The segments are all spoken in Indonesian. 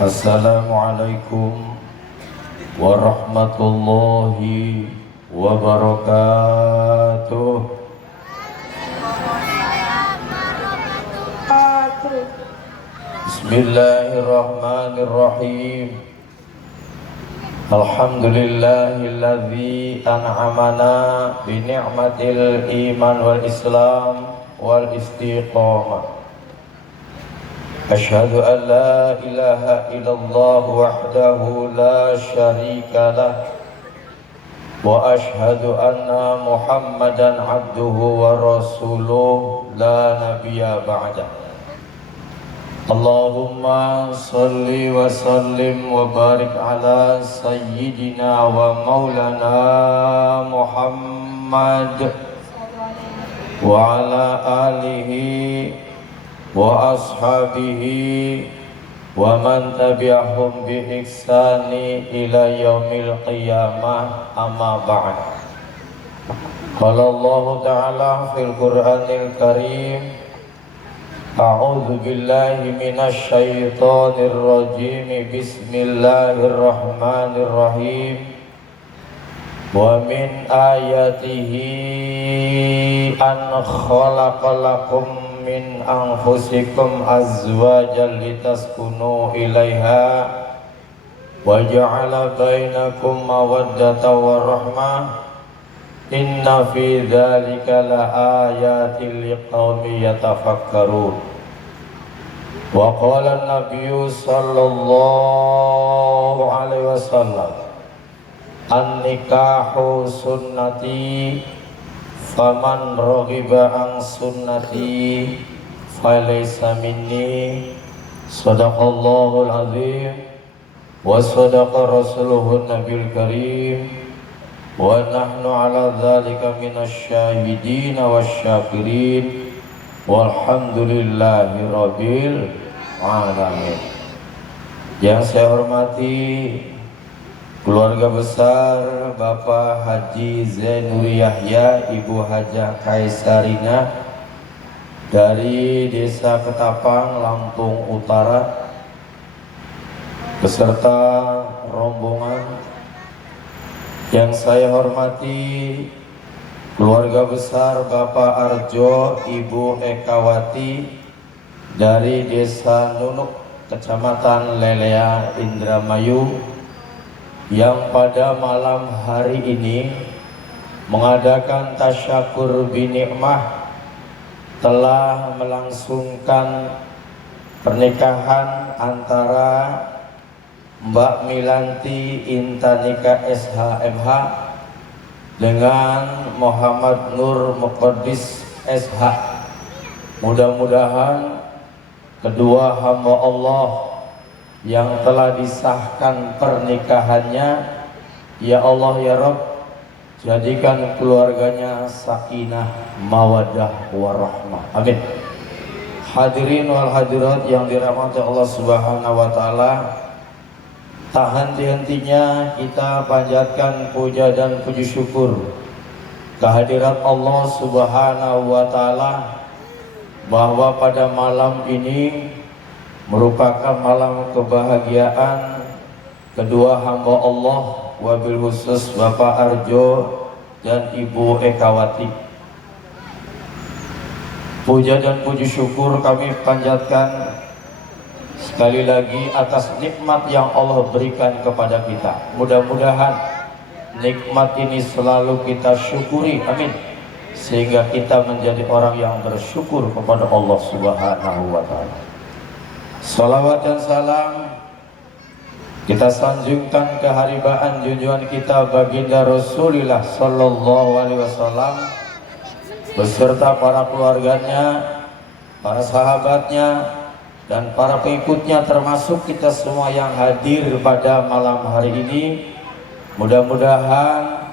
Assalamualaikum warahmatullahi wabarakatuh. Bismillahirrahmanirrahim. Alhamdulillahilladzi an'amana bi ni'matil iman wal islam wal istiqamah. Asyhadu an la ilaha illallah wahdahu la syarika lah wa asyhadu anna Muhammadan abduhu wa rasuluh la nabiyya ba'da. Allahumma salli wa sallim wa barik ala sayyidina wa maulana Muhammad wa ala alihi wa ashabihi wa man tabi'ahum bi ihsani ila yaumil qiyamah, amma ba'd. Qala Allah ta'ala fil Qur'anil Karim, a'udzu billahi minasy syaithanir rajim, bismillahirrahmanirrahim. Wa min ayatihi an khalaqalakum min anfusikum azwajan litaskunu ilaiha wa ja'ala bainakum mawaddatan wa rahmah, inna fi dzalika laayatin liqaumin yatafakkarun. Wa qala an-nabiyyu sallallahu alaihi wasallam, an-nikahu sunnati faman raghiba an sunnati falaysa minni. Shadaqallahul azim wa sadaqa rasuluhun nabiyul karim wa nahnu ala dzalika minasy syahidin wasyakirin walhamdulillahi rabbil alamin. Yang saya hormati keluarga besar Bapak Haji Zainur Yahya, Ibu Hajah Kaisarina dari Desa Ketapang, Lampung Utara, beserta rombongan. Yang saya hormati keluarga besar Bapak Arjo, Ibu Ekawati dari Desa Nunuk, Kecamatan Lelea, Indramayu, yang pada malam hari ini mengadakan tasyakur binikmah, telah melangsungkan pernikahan antara Mbak Milanti Intanika SHMH dengan Muhammad Nur Muqaddis SH. Mudah-mudahan kedua hamba Allah yang telah disahkan pernikahannya, ya Allah ya Rabb, jadikan keluarganya sakinah mawaddah warahmah, amin. Hadirin wal hadirat yang dirahmati Allah Subhanahu wa taala, tak henti-hentinya kita panjatkan puja dan puji syukur kehadirat Allah Subhanahu wa taala bahwa pada malam ini merupakan malam kebahagiaan kedua hamba Allah, wabil khusus Bapak Arjo dan Ibu Ekawati. Puja dan puji syukur kami panjatkan sekali lagi atas nikmat yang Allah berikan kepada kita. Mudah-mudahan nikmat ini selalu kita syukuri, amin, sehingga kita menjadi orang yang bersyukur kepada Allah Subhanahu wa taala. Salawat dan salam kita sanjungkan keharibaan junjungan kita baginda Rasulullah sallallahu alaihi wasallam beserta para keluarganya, para sahabatnya, dan para pengikutnya, termasuk kita semua yang hadir pada malam hari ini. Mudah-mudahan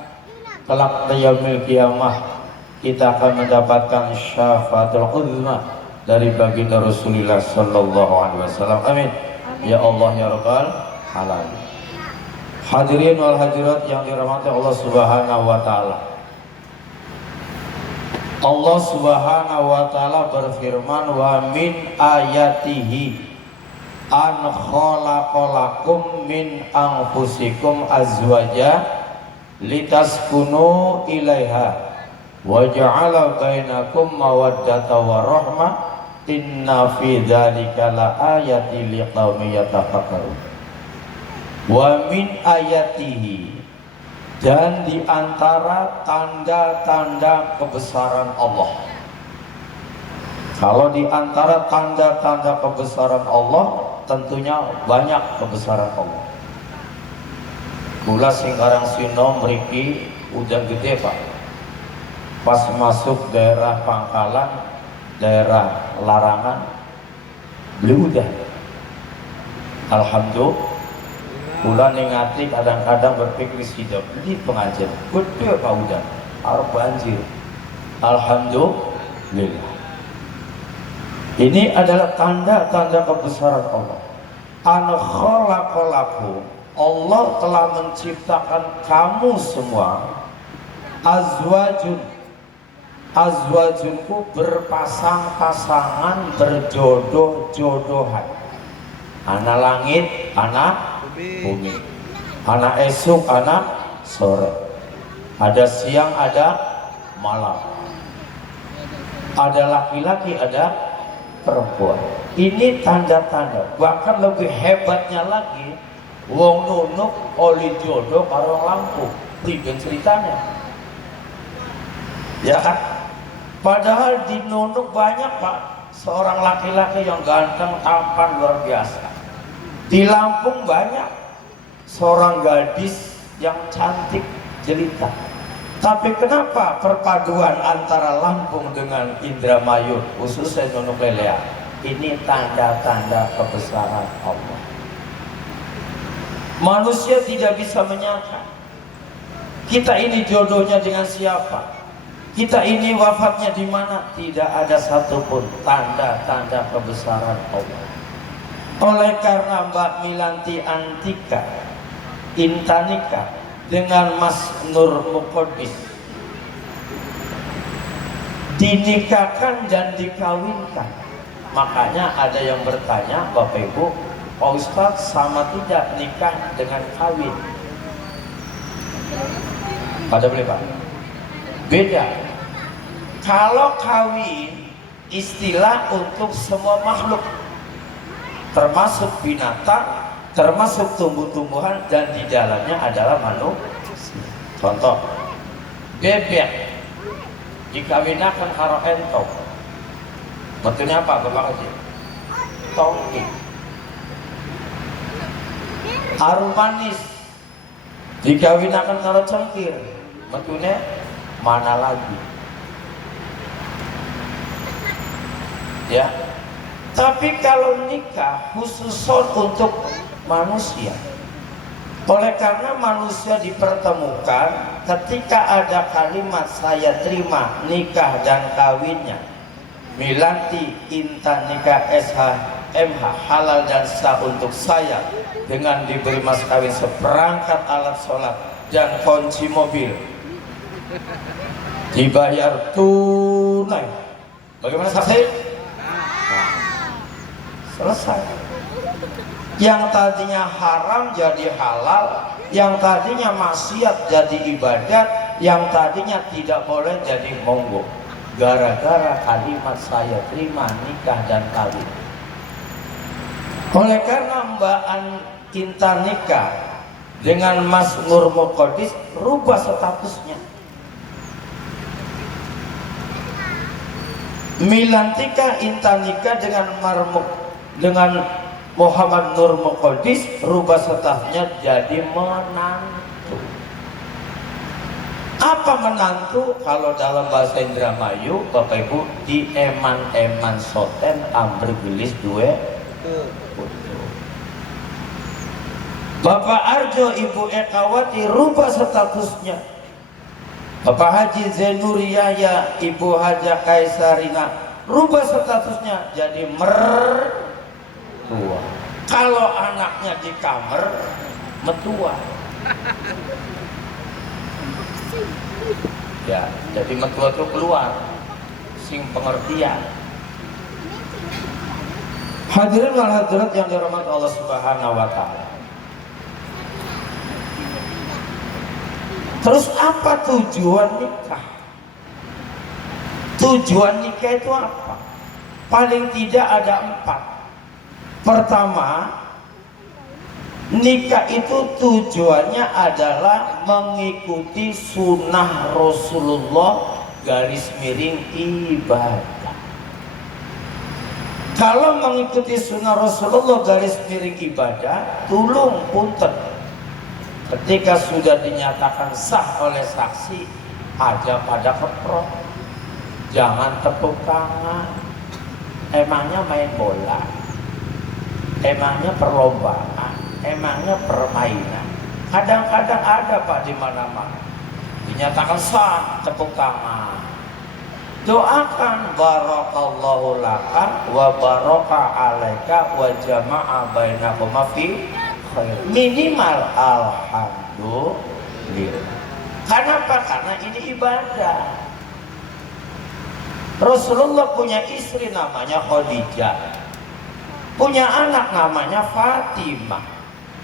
kelak yaumil qiyamah kita akan mendapatkan syafaatul uzma dari baginda Rasulullah sallallahu alaihi wasallam, amin ya Allah ya Rabbal alamin. Hadirin wal hadirat yang dirahmati Allah Subhanahu wa taala, Allah Subhanahu wa taala berfirman, wa min ayatihi, an khalaqalakum min anfusikum azwaja litaskunu ilaiha wa ja'ala bainakum mawaddata wa rahmah inna fi dzalika laayatin liqaumin yatafakkarun. Wa min ayatihi, dan di antara tanda-tanda kebesaran Allah. Kalau di antara tanda-tanda kebesaran Allah, tentunya banyak kebesaran Allah. Kula singkarang sino mriki udah gede Pak. Pas masuk daerah Pangkalan, daerah Larangan, beli udah. Alhamdulillah. Kula ningati kadang-kadang berpikir sido beli pengajian gede Pak udah harus banjir. Alhamdulillah. Ini adalah tanda-tanda kebesaran Allah. An khalaqalakum, Allah telah menciptakan kamu semua azwajun. Azwajunku berpasang-pasangan, berjodoh-jodohan. Anak langit, anak bumi, anak esok, anak sore, ada siang, ada malam, ada laki-laki, ada perempuan. Ini tanda-tanda. Bahkan lebih hebatnya lagi, wong nunuk oli jodoh karo lampu, priben ceritanya, ya kan? Padahal di nunuk banyak Pak, seorang laki-laki yang ganteng, tampan, luar biasa. Di Lampung banyak seorang gadis yang cantik jelita. Tapi kenapa perpaduan antara Lampung dengan Indramayu, khususnya Nunuk Lelea, ini tanda-tanda kebesaran Allah. Manusia tidak bisa menyangka kita ini jodohnya dengan siapa, kita ini wafatnya di mana. Tidak ada satupun tanda-tanda kebesaran Allah. Oleh karena Mbak Milanti Antika Intanika dengan Mas Nur Mukodis dinikahkan dan dikawinkan, makanya ada yang bertanya, Bapak Ibu, Pak Ustadz sama tidak nikah dengan kawin? Pada boleh Pak? Beda. Kalau kawin istilah untuk semua makhluk, termasuk binatang, termasuk tumbuh-tumbuhan, dan di dalamnya adalah manusia. Contoh, bebek dikawinakan karo entong, betulnya apa Bapak Haji? Tongki. Aru manis dikawinakan karo cengkir, betulnya mana lagi? Ya. Tapi kalau nikah khusus untuk manusia. Oleh karena manusia dipertemukan ketika ada kalimat saya terima nikah dan kawinnya. Milanti Intan nikah SH MH halal dan sah untuk saya dengan diberi mas kawin seperangkat alat sholat dan kunci mobil. Dibayar tunai. Bagaimana saksi? Selesai. Yang tadinya haram jadi halal, yang tadinya maksiat jadi ibadat, yang tadinya tidak boleh jadi monggo, gara-gara kalimat saya terima nikah dan kawin. Oleh karena Mbak Cinta nikah dengan Mas Nur Mukodis, rubah statusnya. Milantika Intanika dengan Muhammad Nur Mukodis, rubah statusnya jadi menantu. Apa menantu? Kalau dalam bahasa Indramayu, Bapak Ibu, di eman-eman soten amber gelis dua putu. Bapak Arjo, Ibu Ekawati, rubah statusnya. Bapak Haji Zainur Yahya, Ibu Haja Kaisarina, rubah statusnya jadi mertua. Kalau anaknya di kamar, metua. Ya, jadi metua itu keluar, sing pengertian. Hadirin wal hadirat yang dirahmati Allah Subhanahu wa taala. Terus apa tujuan nikah? Tujuan nikah itu apa? Paling tidak ada 4. Pertama, nikah itu tujuannya adalah mengikuti sunnah Rasulullah garis miring ibadah. Kalau mengikuti sunnah Rasulullah garis miring ibadah, tulung punten. Ketika sudah dinyatakan sah oleh saksi, aja pada keprok. Jangan tepuk tangan. Emangnya main bola? Emangnya perlombaan? Emangnya permainan? Kadang-kadang ada Pak di mana-mana. Dinyatakan sah, tepuk tangan. Doakan barakallahu laka wa baraka alaika wa jama'a bainakuma fi khair. Minimal alhamdulillah. Kenapa? Karena ini ibadah. Rasulullah punya istri namanya Khadijah, punya anak namanya Fatimah,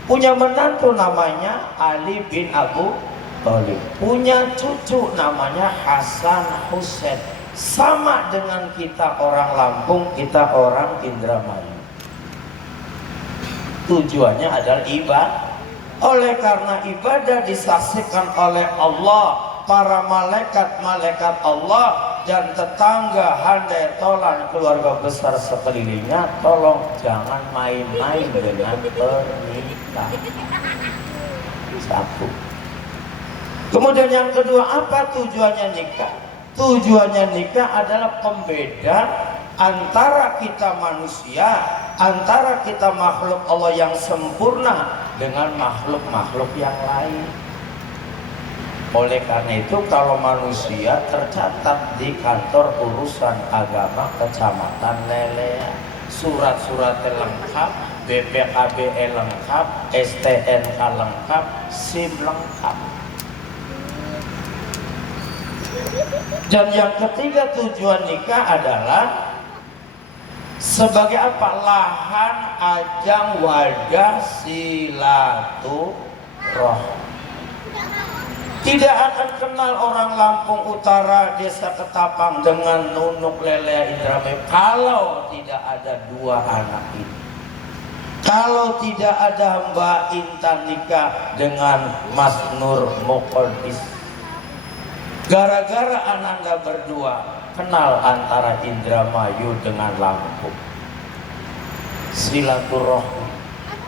punya menantu namanya Ali bin Abu Thalib, punya cucu namanya Hasan Husain. Sama dengan kita orang Lampung, kita orang Indramayu. Tujuannya adalah ibadah. Oleh karena ibadah disaksikan oleh Allah, para malaikat-malaikat Allah, dan tetangga, handai tolan, keluarga besar sekelilingnya, tolong jangan main-main dengan pernikahan. Satu. Kemudian yang kedua, apa tujuannya nikah? Tujuannya nikah adalah pembeda antara kita manusia, antara kita makhluk Allah yang sempurna dengan makhluk-makhluk yang lain. Oleh karena itu, kalau manusia tercatat di kantor urusan agama kecamatan Lelean, surat-suratnya lengkap, BPKB lengkap, STNK lengkap, SIM lengkap. Dan yang ketiga, tujuan nikah adalah sebagai apa? Lahan ajang wadah silaturahmi. Tidak akan kenal orang Lampung Utara, Desa Ketapang dengan Nunuk Lelea Indramayu kalau tidak ada dua anak ini. Kalau tidak ada Mbak Intan nikah dengan Mas Nur Muqaddis. Gara-gara ananda berdua kenal antara Indramayu dengan Lampung. Silaturahmi.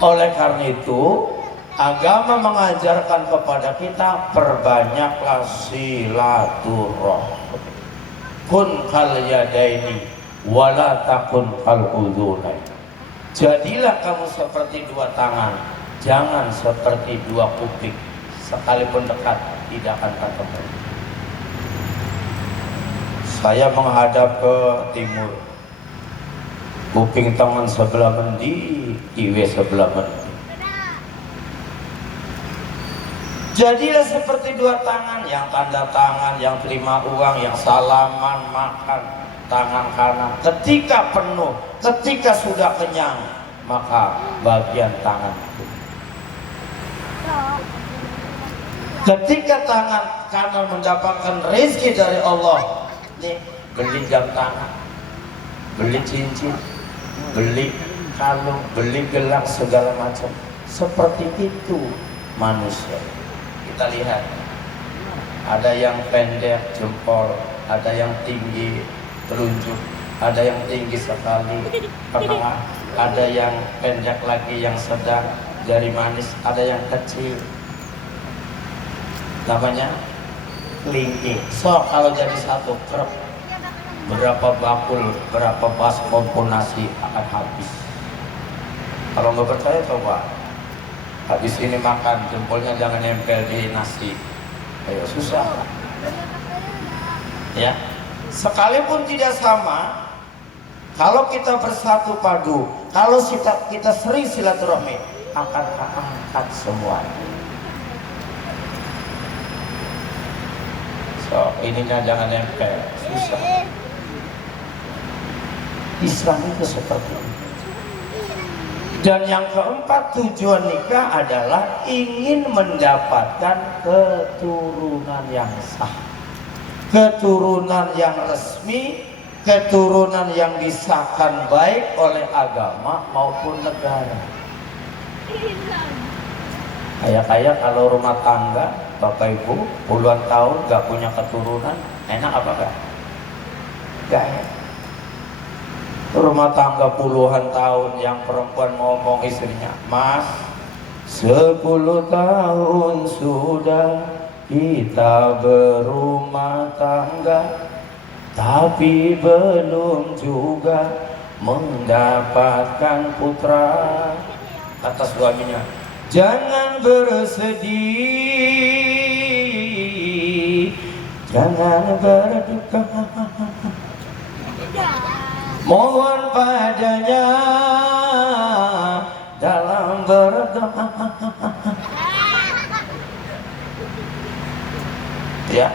Oleh karena itu, agama mengajarkan kepada kita, perbanyaklah silaturahmi. Kun kal yadaini wala takun kal udhunain. Jadilah kamu seperti dua tangan, jangan seperti dua kuping. Sekalipun dekat tidak akan ketemu. Saya menghadap ke timur, kuping tangan sebelah mendi, iwe sebelah mendi. Jadilah seperti dua tangan, yang tanda tangan, yang terima uang, yang salaman, makan, tangan kanan. Ketika penuh, ketika sudah kenyang, maka bagian tangan itu. Ketika tangan kanan mendapatkan rezeki dari Allah, nih, beli jam tangan, beli cincin, beli kalung, beli gelang, segala macam. Seperti itu manusia. Kita lihat, ada yang pendek jempol, ada yang tinggi telunjuk, ada yang tinggi sekali penengah, ada yang pendek lagi, yang sedang, jari manis, ada yang kecil, namanya kelingking. So kalau jadi satu krep, berapa bakul, berapa bas komponasi akan habis. Kalau nggak percaya coba, habis ini makan, jempolnya jangan nempel di nasi. Ayo, susah. Ya, sekalipun tidak sama, kalau kita bersatu padu, kalau kita sering silaturahmi, akan angkat semuanya. So, ininya jangan nempel, susah. Islam itu seperti itu. Dan yang keempat, tujuan nikah adalah ingin mendapatkan keturunan yang sah, keturunan yang resmi, keturunan yang disahkan baik oleh agama maupun negara. Kayak kalau rumah tangga Bapak Ibu puluhan tahun gak punya keturunan, enak apa gak? Gak enak. Rumah tangga puluhan tahun yang perempuan ngomong istrinya, Mas, 10 tahun sudah kita berumah tangga, tapi belum juga mendapatkan putra. Kata suaminya, jangan bersedih, jangan berduka, mohon padanya dalam berdoa. Ya,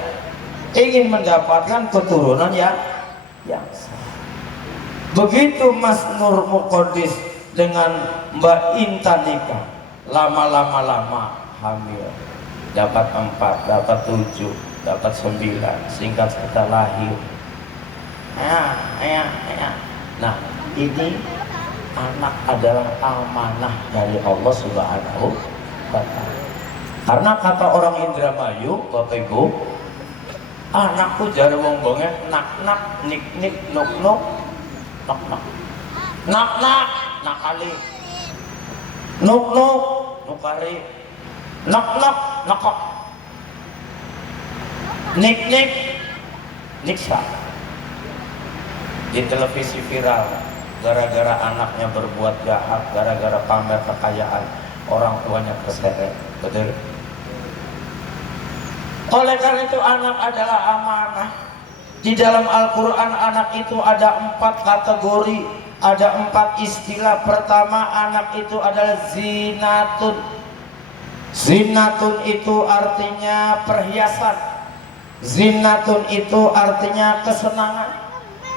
ingin mendapatkan keturunan yang sah. Begitu Mas Nur Muqaddis dengan Mbak Intan nikah, lama hamil, dapat 4, dapat 7, dapat 9, singkat kata lahir. Nah, ini anak adalah amanah dari Allah Subhanahu wa Ta'ala. Karena kata orang Indramayu, Bapak Ibu, anakku jare wong bonge nak nik nok nok nak nakali nok nukari nak nakok nik niksa. Di televisi viral gara-gara anaknya berbuat jahat, gara-gara pamer kekayaan, orang tuanya terseret. Betul? Oleh karena itu anak adalah amanah. Di dalam Al-Quran anak itu ada 4 kategori, ada 4 istilah. Pertama, anak itu adalah zinatun. Zinatun itu artinya perhiasan. Zinatun itu artinya kesenangan.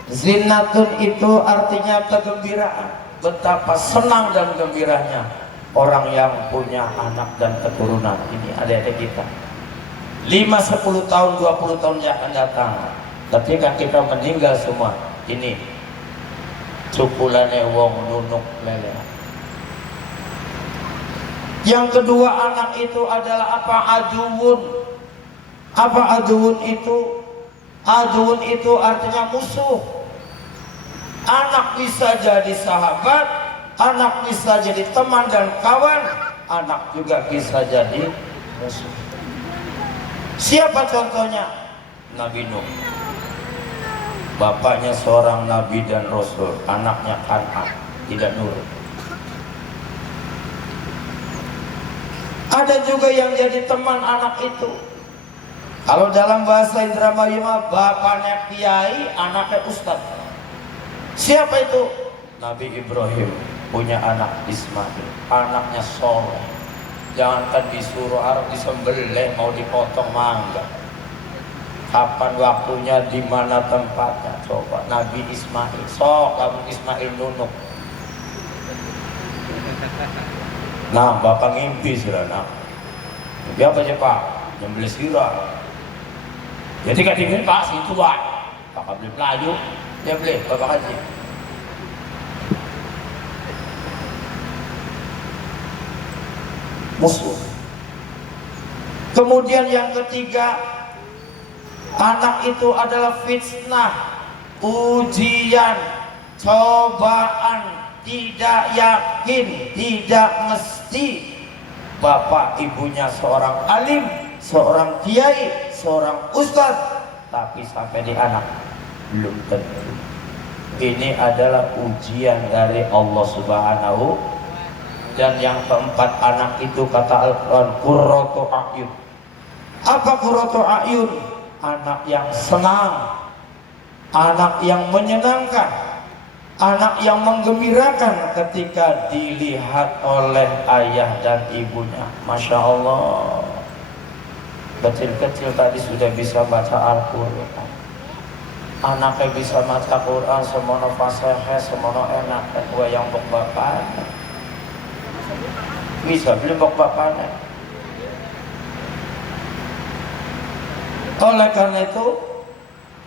Zinatun itu artinya kegembiraan. Betapa senang dan gembiranya orang yang punya anak dan keturunan. Ini adik-adik kita 5, 10 tahun, 20 tahun yang akan datang, ketika kita meninggal semua, ini cukulane wong nunuk lele. Yang kedua, anak itu adalah apa? Aduun. Apa aduun itu? Aduun itu artinya musuh. Anak bisa jadi sahabat, anak bisa jadi teman dan kawan, anak juga bisa jadi musuh. Siapa contohnya? Nabi Nuh. Bapaknya seorang nabi dan rasul, anaknya Kanan tidak nurut. Ada juga yang jadi teman anak itu. Kalau dalam bahasa Indramayu, bapaknya kiai, anaknya ustad. Siapa itu? Nabi Ibrahim punya anak Ismail, anaknya soleh. Jangankan disuruh harus disembelih, mau dipotong mangga. Kapan waktunya, di mana tempatnya? Coba Nabi Ismail, sok kamu Ismail nunuk. Nah, bapak ngimpi sudah nak. Dia apa aja pak? Nyembelih sirah. Jadi kan dingin pak, situ pak. Bapak beli pelayu, dia beli, bapak kasih. Musuh. Kemudian yang ketiga, anak itu adalah fitnah, ujian, cobaan, tidak yakin, tidak mesti. Bapak ibunya seorang alim, seorang kiai, seorang ustadz, tapi sampai di anak belum tentu. Ini adalah ujian dari Allah Subhanahu. Dan yang keempat, anak itu kata Al-Quran qurratu a'yun. Apa qurratu a'yun? Anak yang senang, anak yang menyenangkan, anak yang menggembirakan ketika dilihat oleh ayah dan ibunya. Masya Allah, kecil-kecil tadi sudah bisa baca Al-Quran. Anaknya bisa baca Quran semono fasih, semono enak, yang bapak. Bisa beli bok bapaknya. Oleh karena itu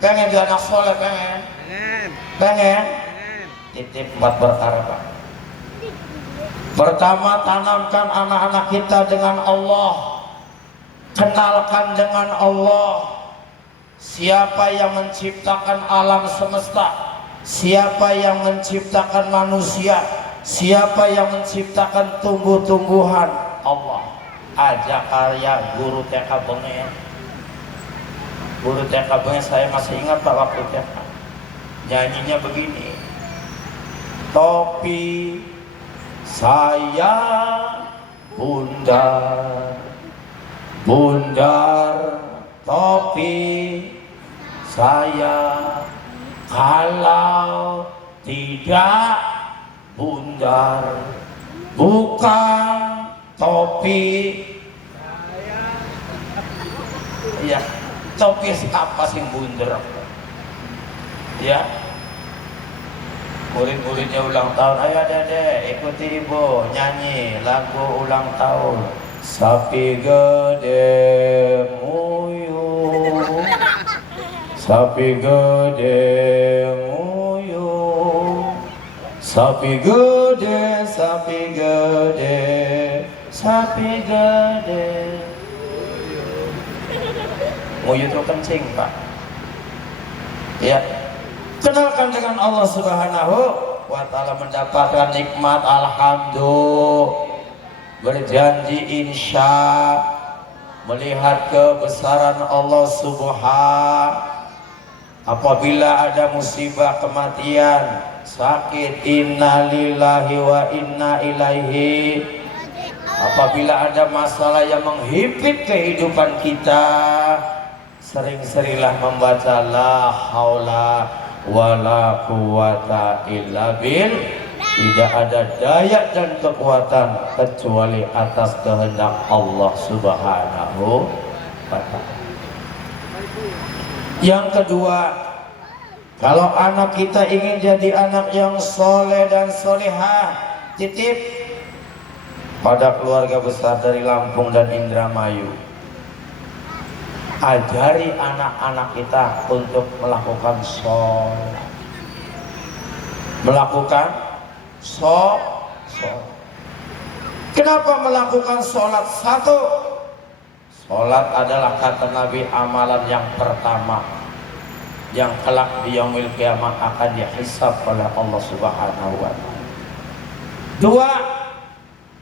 pengen jadi anak soleh, pengen titip 4 perkara Pak. Pertama, tanamkan anak-anak kita dengan Allah, kenalkan dengan Allah. Siapa yang menciptakan alam semesta, siapa yang menciptakan manusia, siapa yang menciptakan tumbuh-tumbuhan? Allah. Aja karya guru TK Bengen. Guru TK Bengen saya masih ingat Pak, waktu TK nyanyinya begini, topi saya bundar, bundar topi saya, kalau tidak bundar bukan topi ya. Topi apa sih bundar ya? Murid-muridnya ulang tahun, ayo Dede ikuti ibu nyanyi lagu ulang tahun. Sapi gede muyuh, sapi gede muyuh, sapi gede, sapi gede, sapi gede. Muyuh itu kencing Pak ya. Kenalkan dengan Allah Subhanahu wa Ta'ala, mendapatkan nikmat alhamdulillah, berjanji insya, melihat kebesaran Allah Subhanahu. Apabila ada musibah kematian, sakit, innalillahi wa inna ilaihi. Apabila ada masalah yang menghimpit kehidupan kita, sering-seringlah membaca la haula wala quwata illa billah. Tidak ada daya dan kekuatan kecuali atas kehendak Allah Subhanahu wa Ta'ala. Yang kedua, kalau anak kita ingin jadi anak yang soleh dan solehah, titip pada keluarga besar dari Lampung dan Indramayu. Ajari anak-anak kita untuk melakukan sholat, melakukan sholat. Kenapa melakukan sholat? Satu, sholat adalah kata Nabi amalan yang pertama yang kelak di yaumil kiamah akan dihisab oleh Allah Subhanahu wa Ta'ala. Dua,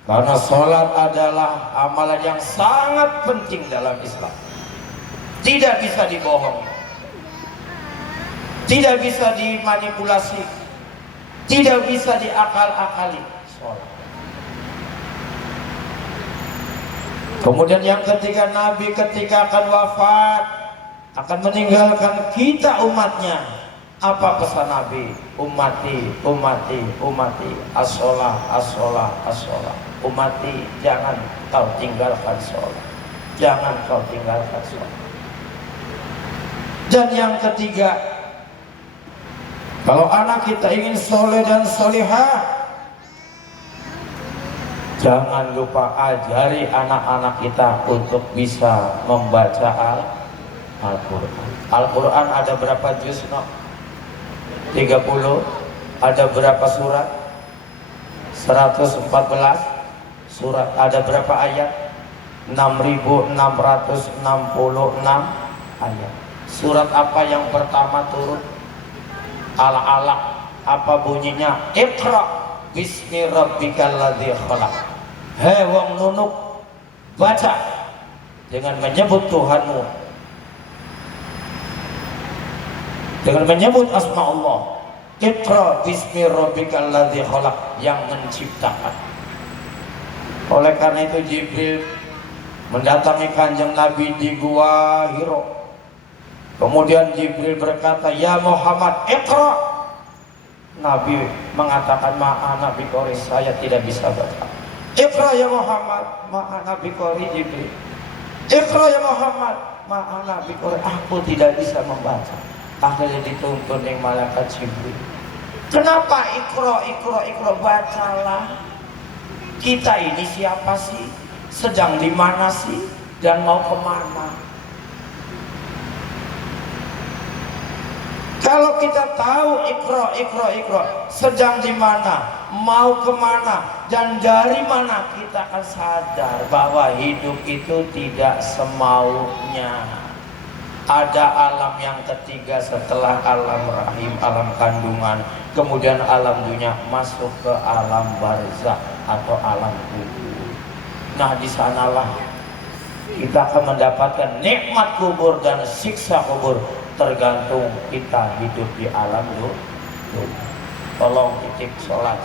karena sholat adalah amalan yang sangat penting dalam Islam. Tidak bisa dibohongi, tidak bisa dimanipulasi, tidak bisa diakal-akali. Sholat. Kemudian yang ketiga, Nabi ketika akan wafat, akan meninggalkan kita umatnya. Apa pesan Nabi? Ummati, ummati, ummati, as-sholah, as-sholah, as-sholah. Ummati, jangan kau tinggalkan sholat, jangan kau tinggalkan sholat. Dan yang ketiga, kalau anak kita ingin soleh dan solehah, jangan lupa ajari anak-anak kita untuk bisa membaca Al-Quran. Al-Quran ada berapa juz? 30. Ada berapa surat? 114 surat. Ada berapa ayat? 6.666 ayat. Surat apa yang pertama turun? Al-Alaq. Apa bunyinya? Iqra bismi rabbikal ladzi khalaq. Hei wong nunuk, baca dengan menyebut Tuhanmu, dengan menyebut asma Allah. Iqra bismi rabbikal ladzi khalaq, yang menciptakan. Oleh karena itu Jibril mendatangi kanjeng Nabi di Gua Hiro. Kemudian Jibril berkata, ya Muhammad, Iqra. Nabi mengatakan, ma'ana biqori, saya tidak bisa baca. Iqra ya Muhammad, ma'ana biqori. Jibril, Iqra ya Muhammad, ma'ana biqori, aku tidak bisa membaca. Akhirnya dituntun yang malaikat Jibril. Kenapa Iqra, Iqra, Iqra, bacalah. Kita ini siapa sih? Sedang di mana sih? Dan mau kemana? Kalau kita tahu ikro, sedang di mana, mau kemana, dan dari mana, kita akan sadar bahwa hidup itu tidak semaunya. Ada alam yang ketiga setelah alam rahim, alam kandungan, kemudian alam dunia, masuk ke alam barzakh atau alam kubur. Nah, di sanalah kita akan mendapatkan nikmat kubur dan siksa kubur, tergantung kita hidup di alam dunia. Tolong titip sholat.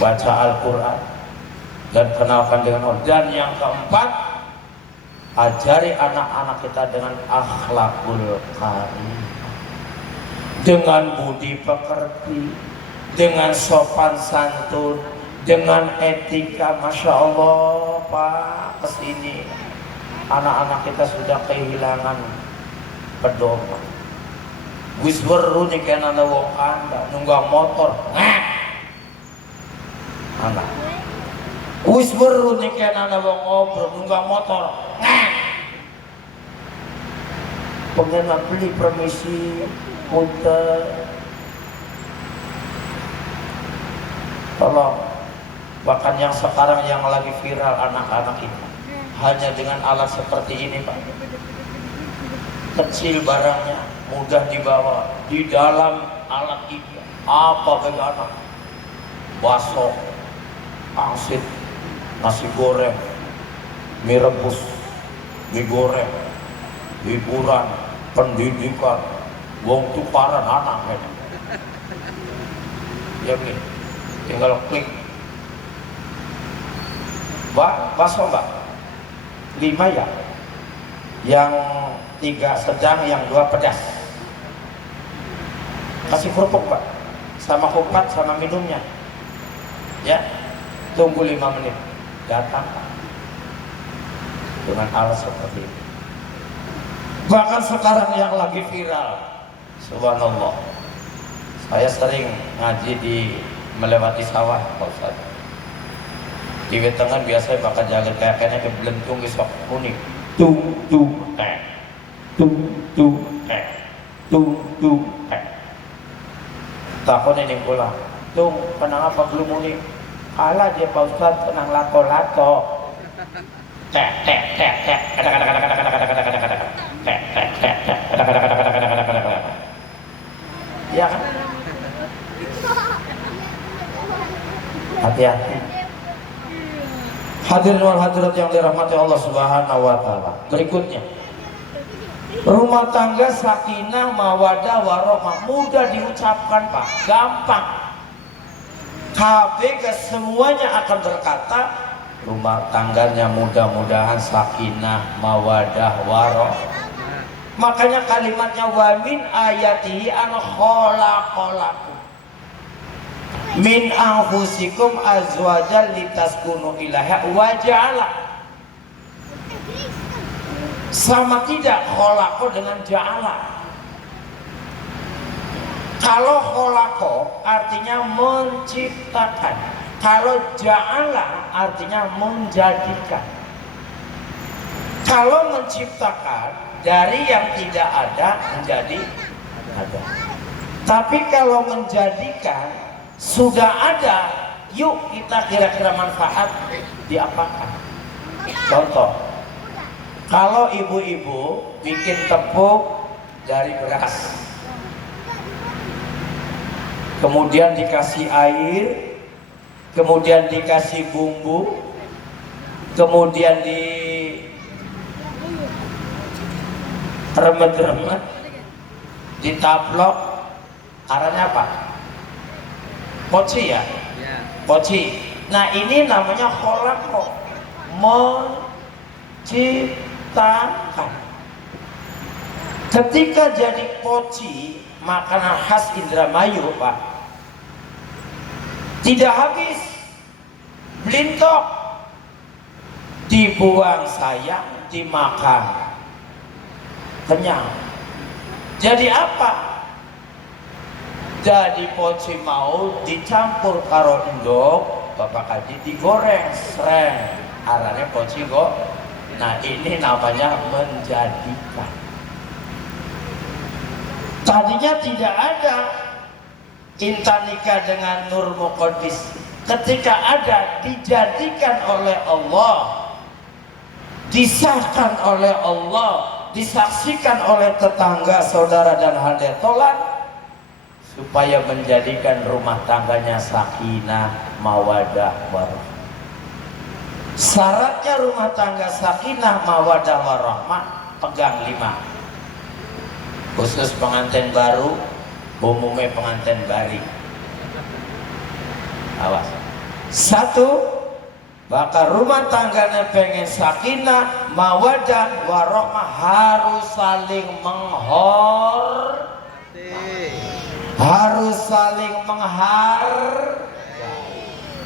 Baca Al-Quran dan kenalkan dengan Allah. Dan yang keempat, ajari anak-anak kita dengan akhlakul karim, dengan budi pekerti, dengan sopan santun, dengan etika. Masya Allah Pak, kesini anak-anak kita sudah kehilangan pedoman. Wis weru nih kena ada wong anda nunggak motor, anak. Wis weru nih kena ada wong ngobrol nunggak motor, pengen beli permisi muter. Tolong, bahkan yang sekarang yang lagi viral anak-anak ini hanya dengan alat seperti ini Pak, kecil barangnya, mudah dibawa. Di dalam alat ini apa vegana, bakso, pangsit, nasi goreng, mie rebus, mie goreng, hiburan, pendidikan, wong tukaran anak kan. Ya nih, tinggal klik. Bakso Mbak, 5 ya, yang 3 sedang, yang 2 pedas. Kasih kerupuk Pak, sama kupat, sama minumnya. Ya, tunggu 5 menit, datang Pak, dengan alat seperti ini. Bahkan sekarang yang lagi viral, subhanallah, saya sering ngaji di melewati sawah Pak Ustaz. Di wetengan biasanya bakal jaga kayaknya ke belentung besok kuning, tung takon ini pulang, tung kenapa belum muni? Kalah dia Pak Ustaz, tenang lato-lato, ya kan? Hati-hati. Hadirin wal hadirat yang dirahmati Allah Subhanahu wa taala. Berikutnya, rumah tangga sakinah mawadah warahmah, mudah diucapkan Pak, gampang. KB semuanya akan berkata rumah tangganya mudah-mudahan sakinah mawadah warahmah. Makanya kalimatnya wa min ayatihi an khalaqalakum min anfusikum azwajan litaskunu ilaiha wa ja'ala. Sama tidak khalaqa dengan ja'ala? Kalau khalaqa artinya menciptakan, kalau ja'ala artinya menjadikan. Kalau menciptakan, dari yang tidak ada menjadi ada. Tapi kalau menjadikan, sudah ada, yuk kita kira-kira manfaat diapakan. Contoh, kalau ibu-ibu bikin tepung dari beras, kemudian dikasih air, kemudian dikasih bumbu, kemudian di remet-remet, ditaplok, arahnya apa? Poci ya? Poci. Nah ini namanya kholaqo, menciptakan. Ketika jadi poci, makanan khas Indramayu Pak, tidak habis, blintok, dibuang sayang, dimakan, kenyang. Jadi apa? Jadi poci mau dicampur karo endok, Bapak Haji digoreng sreng. Arane poci kok. Nah ini namanya menjadikan. Tadinya tidak ada Intan nikah dengan Nur Muqaddis. Ketika ada, dijadikan oleh Allah, disahkan oleh Allah, disaksikan oleh tetangga, saudara dan handetolan, supaya menjadikan rumah tangganya sakinah, mawadah, warahmah. Syaratnya rumah tangga sakinah, mawadah, warahmah, pegang 5. Khusus pengantin baru, umumnya pengantin bari. Awas. 1, bakal rumah tangganya pengen sakinah, mawadah, warahmah, harus saling harus saling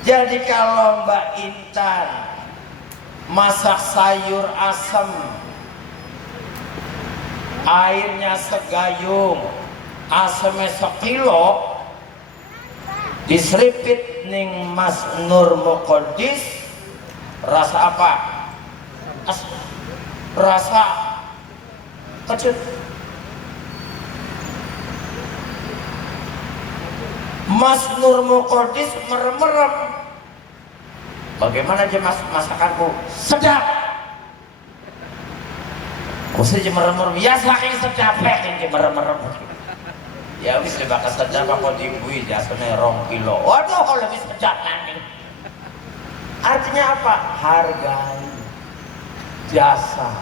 Jadi kalau Mbak Intan masak sayur asem, airnya segayung, asemnya sekilo, diseripit ning Mas Nur Muqaddis, rasa apa? Rasa kecut. Mas Nur Muqaddis merem-merem. Bagaimana aja mas masakanku? Sedap. Mesti merem-merem. Ya saking sedapnya ini merem-merem. Ya wis bakal sedap apa dimbui jasane 2 kilo. Waduh lebih sedap nanti. Artinya apa? Hargai jasa,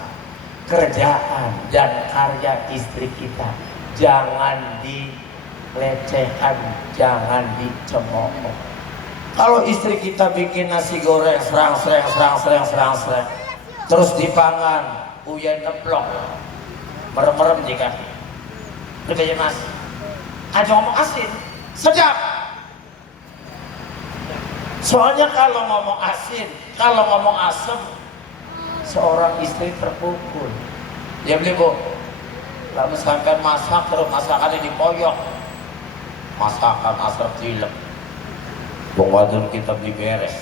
kerjaan dan karya istri kita. Jangan dilecehkan, jangan dicemooh. Kalau istri kita bikin nasi goreng serang, terus dipangan, uyan neplok, merem-merem jika. Lebih mas. Aja ngomong asin, sedap. Soalnya kalau ngomong asin, kalau ngomong asem, seorang istri terpukul. Ya beli bu, lalu misalkan masak terus masakannya dipoyok, masakan asar cilek. Bung wadon kita beli beres.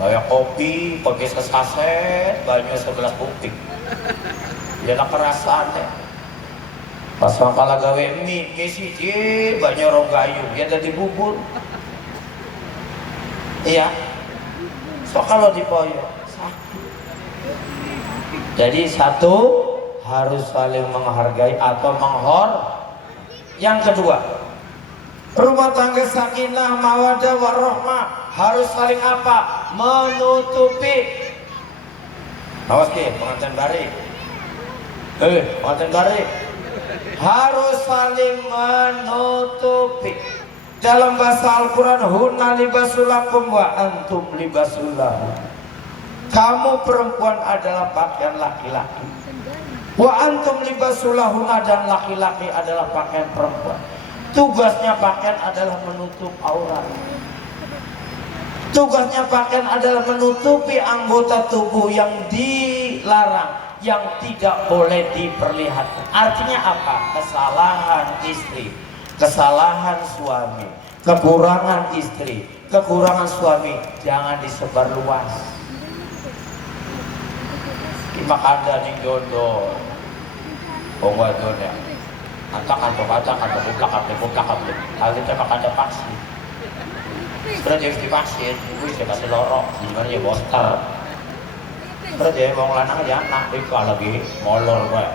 Kayak kopi, pakai sesaset, banyak 11 kuping. Ya tak perasaannya. Pas mangkala gawe mie siji banyak rong gayu, ya tadi bubur. Iya. So kalau dipoyok sakit. Jadi 1 harus saling menghargai atau Yang kedua, rumah tangga sakinah, mawadah, warahmah harus saling apa? Menutupi. Awas ki, pengantin bari. Pengantin bari. Harus saling menutupi. Dalam bahasa Al-Quran, hunna libasulakum wa antum libasulahu. Kamu perempuan adalah pakaian laki-laki. Wa antum libasulahuna, dan laki-laki adalah pakaian perempuan. Tugasnya pakaian adalah menutup aurat. Tugasnya pakaian adalah menutupi anggota tubuh yang dilarang, yang tidak boleh diperlihatkan. Artinya apa? Kesalahan istri, kesalahan suami, kekurangan istri, kekurangan suami jangan disebar luas. Kita kada ning dodo, bawa dodo. Antak buka, lagi kita kada vaksin. Sudah dia divaksin, gue sudah kasih lorok, gimana ya booster. Terus dia mau lanang aja anak, itu lagi molor baik.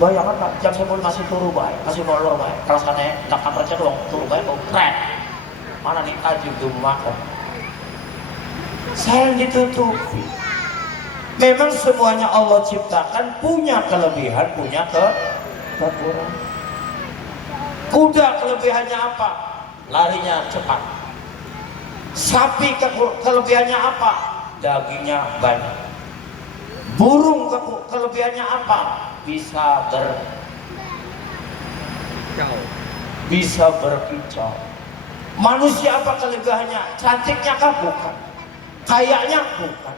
Bayangkan pak, jam 10 masih turu baik, masih molor baik. Kelasannya tak kerja doang, turu baik, kok keren. Mana nih aja belum makan. Saya ditutupi. Memang semuanya Allah ciptakan punya kelebihan, punya kekurangan. Kuda kelebihannya apa? Larinya cepat. Sapi kelebihannya apa? Dagingnya banyak. Burung kelebihannya apa? Bisa berkicau. Manusia apa kelebihannya? Cantiknya kah? Bukan. Kayaknya bukan.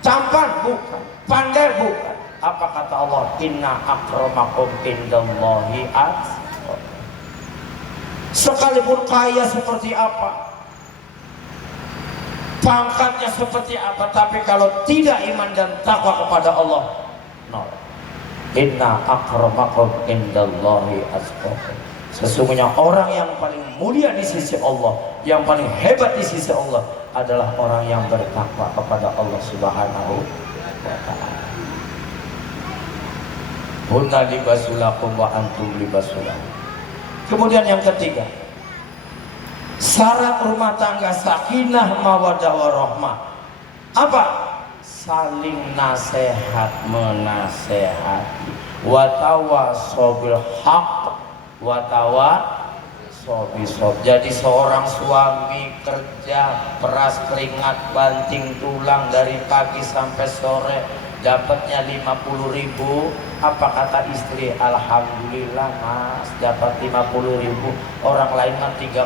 Tampan bukan. Pandai bukan. Apa kata Allah? Inna akramakum indallahi atqakum. sekalipun kaya seperti apa, pangkatnya seperti apa, tapi kalau tidak iman dan takwa kepada Allah, nol. Inna akramakum indallahi atqakum. Sesungguhnya orang yang paling mulia di sisi Allah, yang paling hebat di sisi Allah adalah orang yang bertakwa kepada Allah Subhanahu wa ta'ala. Hunna libasulakum wa antum libasulakum. Kemudian yang ketiga, syarat rumah tangga sakinah mawaddah warahmah. Apa? Saling nasihat menasehati. Wa tawasobil haq wa tawasobisob. Jadi seorang suami kerja peras keringat banting tulang dari pagi sampai sore, dapatnya 50.000. Apa kata istri? Alhamdulillah mas, dapat 50.000. Orang lain mah 30.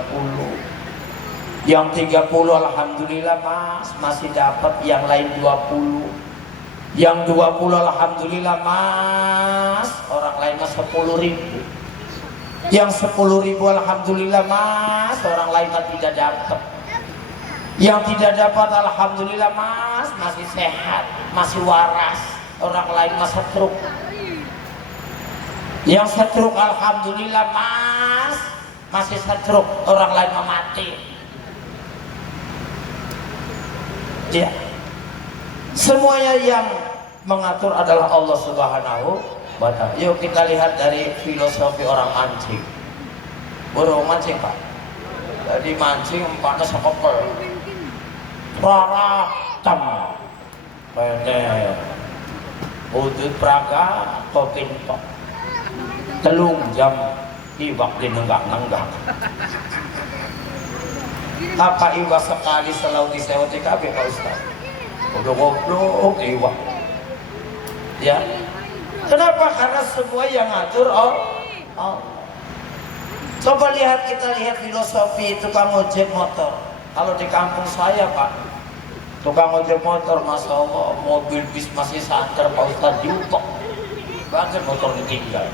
Yang 30 alhamdulillah mas, masih dapat. Yang lain 20. Yang 20 alhamdulillah mas, orang lain mah 10.000. Yang 10.000 alhamdulillah mas, orang lain mah tidak dapat. Yang tidak dapat alhamdulillah mas, masih sehat, masih waras, orang lain mah stroke. Yang stroke alhamdulillah mas, masih stroke, orang lain mah mati. Ya, semuanya yang mengatur adalah Allah Subhanahu wa ta'ala. Yuk kita lihat dari filosofi orang mancing. Burung mancing pak, jadi mancing empatnya sekopel rara tam pendek udut praga kopintok telung jam iwak di nenggak-nenggak. Apa iwak sekali selalu disewot di KB Pak Ustaz? Udah goblok iwak. Ya. Kenapa? Karena semua yang ngatur Allah. Coba kita lihat filosofi tukang ojek motor. Kalau di kampung saya Pak, tukang ojek motor, masya Allah, mobil bis masih santer Pak Ustaz diupok. Bahkan motor ditinggal.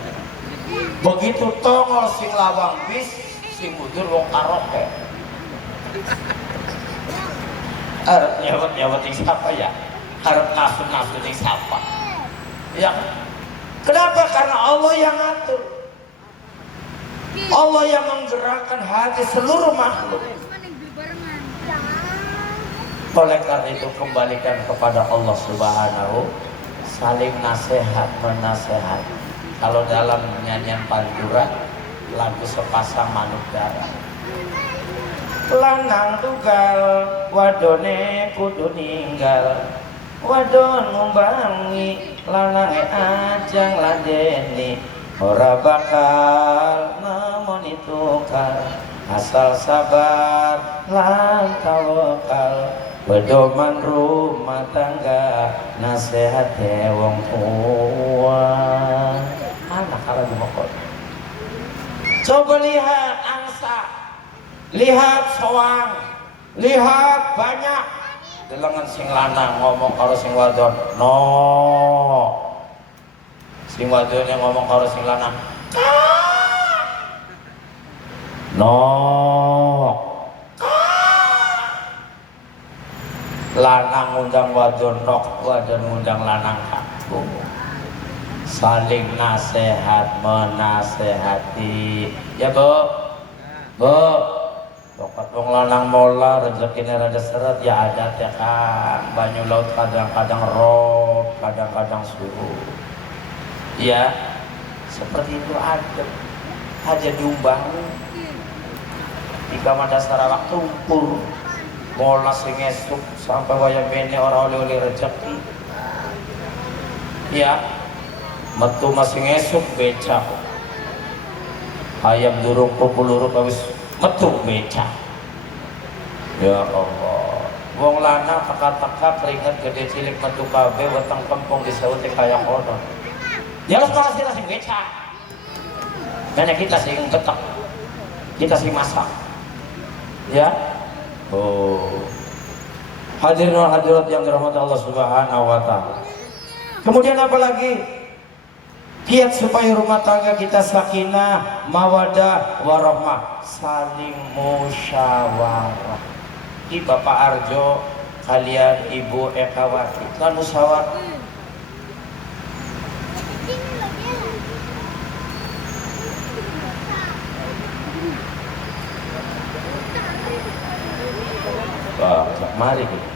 Begitu tongol sing lawang bis, sing mundur wong karaoke. Harap nyawat siapa ya? Harap nafsu siapa? Ya. Kenapa? Karena Allah yang ngatur. Allah yang menggerakkan hati seluruh makhluk. Oleh karena itu kembalikan kepada Allah Subhanahu, saling nasihat menasehat. Kalau dalam nyanyian pantura lagu sepasang manuk darah, lanang tugal wadone kudu ninggal, wadon ngumbangi lanang ajang ladeni, ora bakal nemoni tukal, asal sabar lan tawakal, pedoman rumah tangga nasihat wong tua. Anak kalau dimokot. Coba lihat angsa, lihat soang, lihat banyak. Delengan sing lanang ngomong karo sing wadon, no. Sing wadonnya ngomong karo sing lanang, no. Lanang ngundang wadon nok, wadon ngundang lanang kaku. Saling nasihat menasehati. Ya bu, pokok wong lanang mola rezekine rada seret ya adat ya kan. Banyu laut kadang-kadang rob, kadang-kadang suruh. Ya, seperti itu aja diumbang. Jika mada Sarawak tumpur, mola sing esuk sampai wayah bene orang oleh rezeki. Ya, metu masing esuk becak. Ayam durung populuru kawis metu becak. Ya Allah, wong lanang teka-teka keringet gede cilik metu kabeh weteng kempong disawuti kaya kono. Ya harus malah kita sing becak. Karena kita sing tetek, kita sing masak. Ya, oh, hadirin hadirat yang dirahmati Allah Subhanahu wa ta'ala. Kemudian apa lagi? Kiat supaya rumah tangga kita sakinah, mawadah, warahmah, saling musyawarah. Di Bapak Arjo, kalian Ibu Ekawati, kan musyawarah. Wah, mari kita.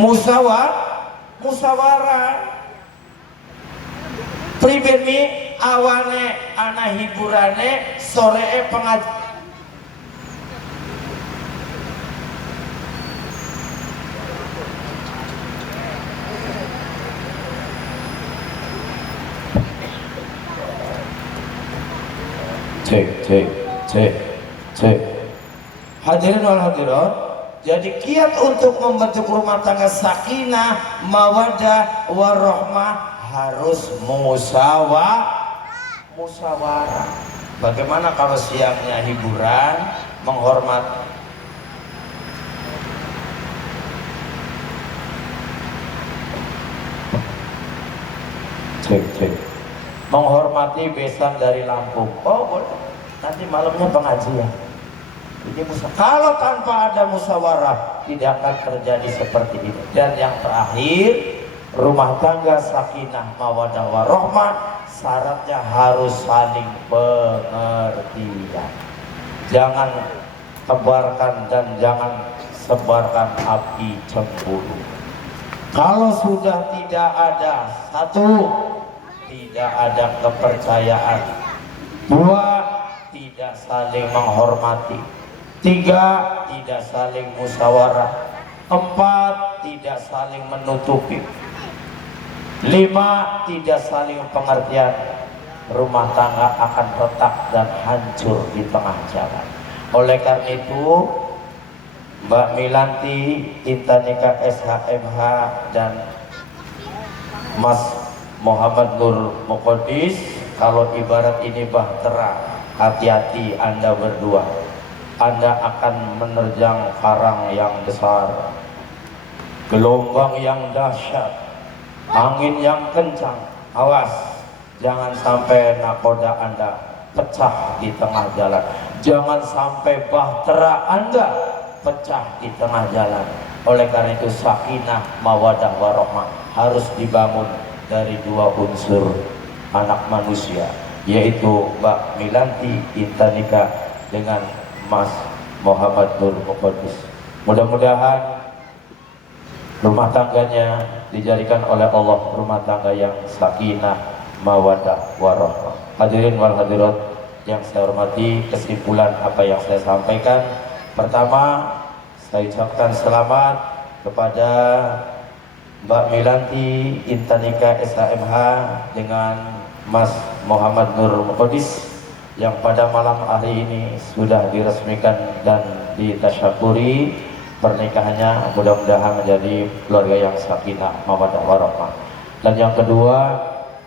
Musyawarah. Pribadi awane anak hiburane, sore pengajian. Cek. Hadirin wal hadirat, jadi kiat untuk membentuk rumah tangga sakinah, mawadah, warahmah harus musyawarah. Bagaimana kalau siangnya hiburan, menghormat menghormati besan dari Lampung. Oh boleh, nanti malamnya pengajian. Ini kalau tanpa ada musyawarah tidak akan terjadi seperti ini. Dan yang terakhir, rumah tangga sakinah mawadah warahmah syaratnya harus saling pengertian. Jangan tebarkan dan jangan sebarkan api cemburu. Kalau sudah tidak ada, satu, tidak ada kepercayaan, dua, tidak saling menghormati, tiga, tidak saling musyawarah, empat, tidak saling menutupi, lima, tidak saling pengertian, rumah tangga akan retak dan hancur di tengah jalan. Oleh karena itu, Mbak Milanti, Intanika SHMH dan Mas Muhammad Nur Muqaddis, kalau ibarat ini bahtera, hati-hati Anda berdua. Anda akan menerjang karang yang besar, gelombang yang dahsyat, angin yang kencang. Awas, jangan sampai nakoda Anda pecah di tengah jalan. Jangan sampai bahtera Anda pecah di tengah jalan. Oleh karena itu sakinah mawadah warahmah harus dibangun dari dua unsur anak manusia, yaitu Mbak Milanti Intanika dengan Mas Muhammad Nur Muqaddis. Mudah-mudahan rumah tangganya dijadikan oleh Allah rumah tangga yang sakinah mawadah warahmah. Hadirin wal hadirat yang saya hormati, kesimpulan apa yang saya sampaikan, pertama, saya ucapkan selamat kepada Mbak Milanti Intanika SHMH dengan Mas Muhammad Nur Muqaddis yang pada malam hari ini sudah diresmikan dan ditasyakuri pernikahannya. Mudah-mudahan menjadi keluarga yang sakinah mawaddah warahmah. Dan yang kedua,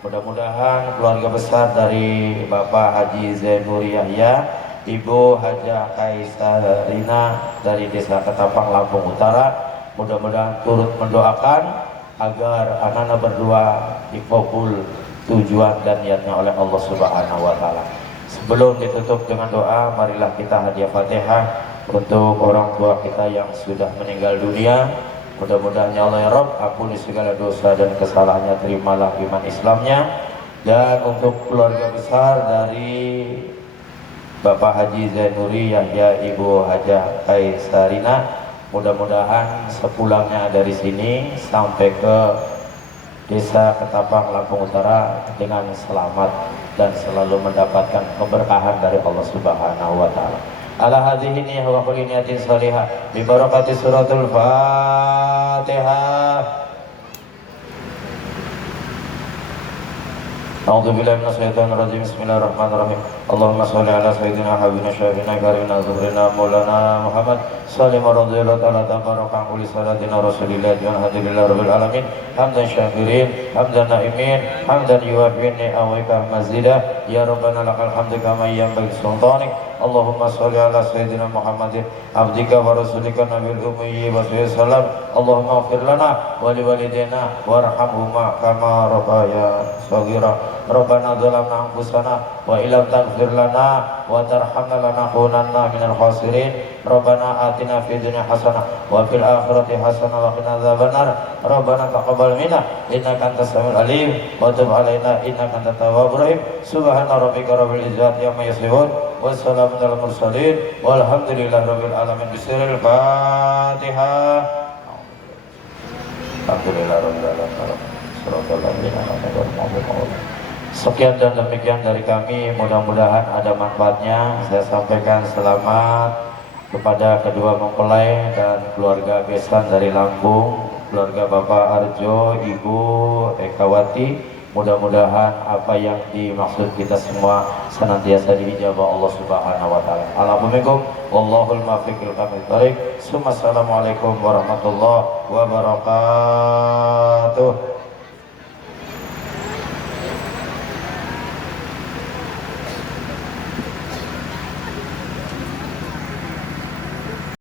mudah-mudahan keluarga besar dari Bapak Haji Zainur Yahya, Ibu Hajah Kaisarina dari Desa Ketapang, Lampung Utara, mudah-mudahan turut mendoakan agar anak-anak berdua dikabul tujuan dan niatnya oleh Allah Subhanahu wa Ta'ala. Sebelum ditutup dengan doa, marilah kita hadiah Fatihah untuk orang tua kita yang sudah meninggal dunia. Mudah-mudahan ya Allah ya Rabb, ampuni segala dosa dan kesalahannya, terimalah iman Islamnya. Dan untuk keluarga besar dari Bapak Haji Zainuri Yahya, Ibu Hajah Kaisarina, mudah-mudahan sepulangnya dari sini sampai ke Desa Ketapang, Lampung Utara dengan selamat dan selalu mendapatkan keberkahan dari Allah Subhanahu wa Ta'ala. Ala hadhihi niyyah wa kulli niyatin salihah bi barakati suratul Fatihah. A'udzu billahi minasyaitonir rajim. Bismillahirrahmanirrahim. Allahumma shalli ala sayyidina habibina syafiina karimina zubrina maulana Muhammad sallallahu radhiyallahu ta'ala tabaraka kulli salatina rasulillah wa alhamdulillahi rabbil alamin hamdan syakirin hamdan naimin hamdan yuwafi ni'amika mazidah ya rabbana lakal hamdu kama yanbaghi sultanik. Allahumma sholli ala sayyidina Muhammadin abdika wa rasulika nabiyil ummi wa sallam. Allahumma ighfir lana wa liwalidayna warhamhuma kama rabbayana shaghira. Rabbana zalamna anfusana wa illam taghfir lana wa tarhamna lanakunanna minal khasirin. Rabbana atina fid dunya hasanah wa fil akhirati hasanah wa qina adzabannar. Rabbana taqabbal minna innaka antas samiul alim wa tub alaina innaka antat tawwabur rahim. Subhana rabbika rabbil izzati amma yasifun wa salamun alal mursalin walhamdulillahi rabbil alamin. Bismillahil Fatihah. Alhamdulillah rabbil alamin. Sekian dan demikian dari kami, mudah-mudahan ada manfaatnya. Saya sampaikan selamat kepada kedua mempelai dan keluarga besan dari Lampung, keluarga Bapak Arjo, Ibu Ekawati. Mudah-mudahan apa yang dimaksud kita semua senantiasa diijabah Allah Subhanahu wa taala. Alhamdulillah, wallahul muwaffiq ila aqwamit thoriq. Assalamualaikum warahmatullahi wabarakatuh.